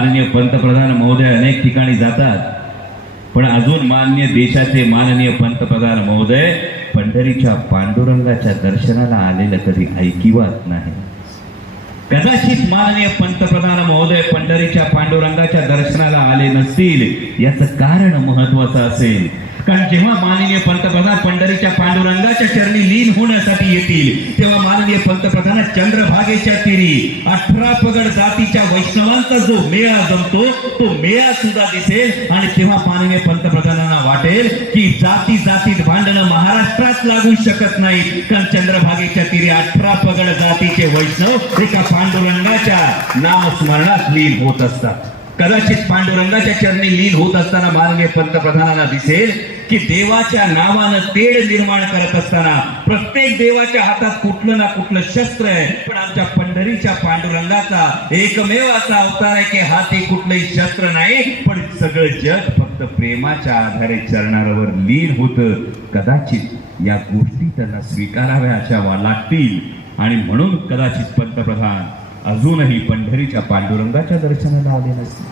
माननीय पंतप्रधान महोदय अनेक ठिकाणी जातात. पण अजून मान्य देशाचे माननीय पंतप्रधान महोदय पंढरीच्या पांडुरंगाच्या दर्शनाला आलेलं कधी ऐकिवात नाही. कदाचित माननीय पंतप्रधान महोदय पंढरीच्या पांडुरंगाच्या दर्शनाला आले नसतील याचं कारण महत्वाचं असेल. कारण जेव्हा माननीय पंतप्रधान पंढरीच्या पांडुरंगाच्या चरणी लीन होण्यासाठी येतील तेव्हा माननीय पंतप्रधान चंद्रभागेच्या तीरी अठरा पगड जातीच्या वैष्णवांचा जो मेळा जमतो तो मेळा सुद्धा दिसेल. आणि तेव्हा माननीय पंतप्रधानांना वाटेल की जाती जातीत भांडणं महा महाराष्ट्रात लागू शकत नाही. कारण चंद्रभागेच्या तिरी अठरा पगड जातीचे वैष्णव एका पांडुरंगाच्या नामस्मरणात लीन होत असतात. कदाचित पांडुरंगाच्या चरणी लीन होत असताना माननीय पंतप्रधानांना दिसेल की देवाच्या नावानं तेढ निर्माण करत असताना प्रत्येक देवाच्या हातात कुठलं ना कुठलं शस्त्र आहे. पण आमच्या पंढरीच्या पांडुरंगाचा एकमेव असा अवतार आहे की हाती कुठलंही शस्त्र नाही पण सगळं जग फक्त प्रेमाच्या आधारे चरणारावर लीन होतं. कदाचित या गोष्टी त्यांना स्वीकाराव्या अशा वा- लागतील. आणि म्हणून कदाचित पंतप्रधान अजूनही पंढरीच्या पांडुरंगाच्या दर्शनाला आले नसतील